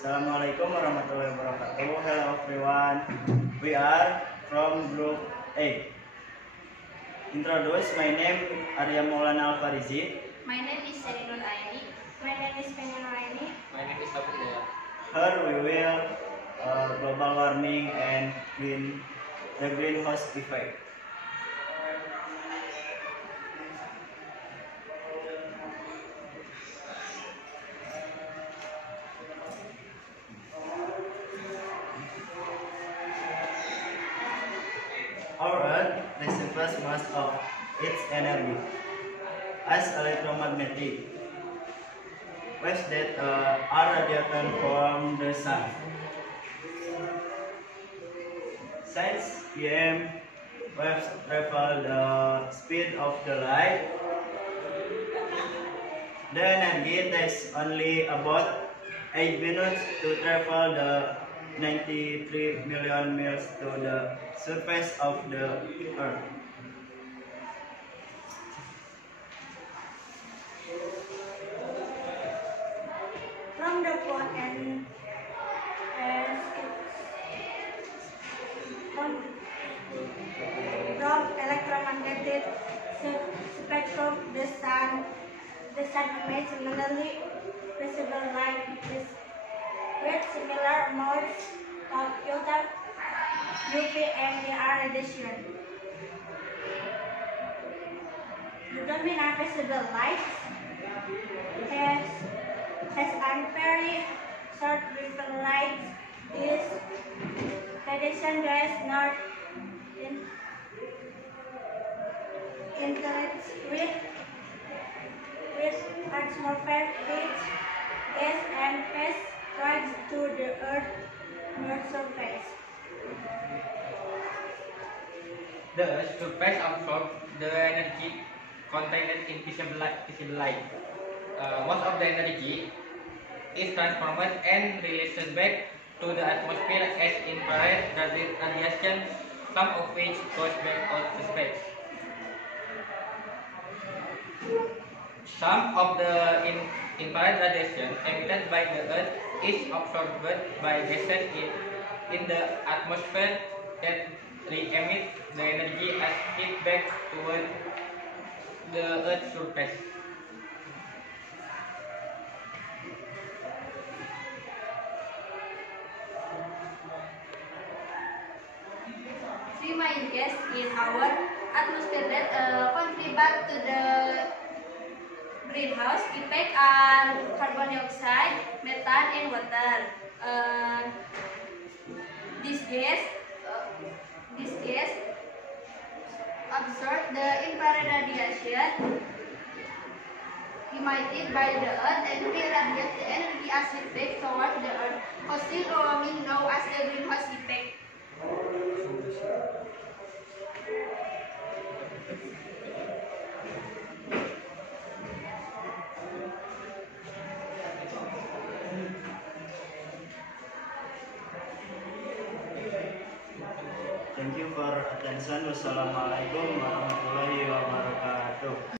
Assalamualaikum warahmatullahi wabarakatuh. Hello everyone. We are from group A. Introduce, my name Arya Maulana Al-Farizi. My name is Sarinur Aini. My name is Penny Raini. My name is Taufik Daya. Here we will global warming and the greenhouse effect. Our Earth receives most of its energy as electromagnetic waves that are radiated from the sun. Since EM waves travel the speed of the light, the energy takes only about 8 minutes to travel the 93 million miles to the surface of the Earth. From the phone and from electromagnetic spectrum, the sun emits minimally visible light with similar amounts of UV and DR radiation. The dominant visible light has a very short wavelength. This radiation does not interact with atmospheric gas and pass right to the Earth's surface. The Earth's surface absorbs the energy contained in visible light. Most of the energy is transformed and released back to the atmosphere as infrared radiation, some of which goes back out to space. Some of the infrared radiation emitted by the Earth is absorbed by gases in the atmosphere that re-emit the energy as heat back toward the Earth's surface. Three main gases in our atmosphere that contribute to the greenhouse effect are carbon dioxide, methane, and water. This gas absorb the infrared radiation emitted by the Earth and re-radiate the energy as it back towards the Earth, causing warming known as the greenhouse effect. Thank you for attention. Wassalamualaikum warahmatullahi wabarakatuh.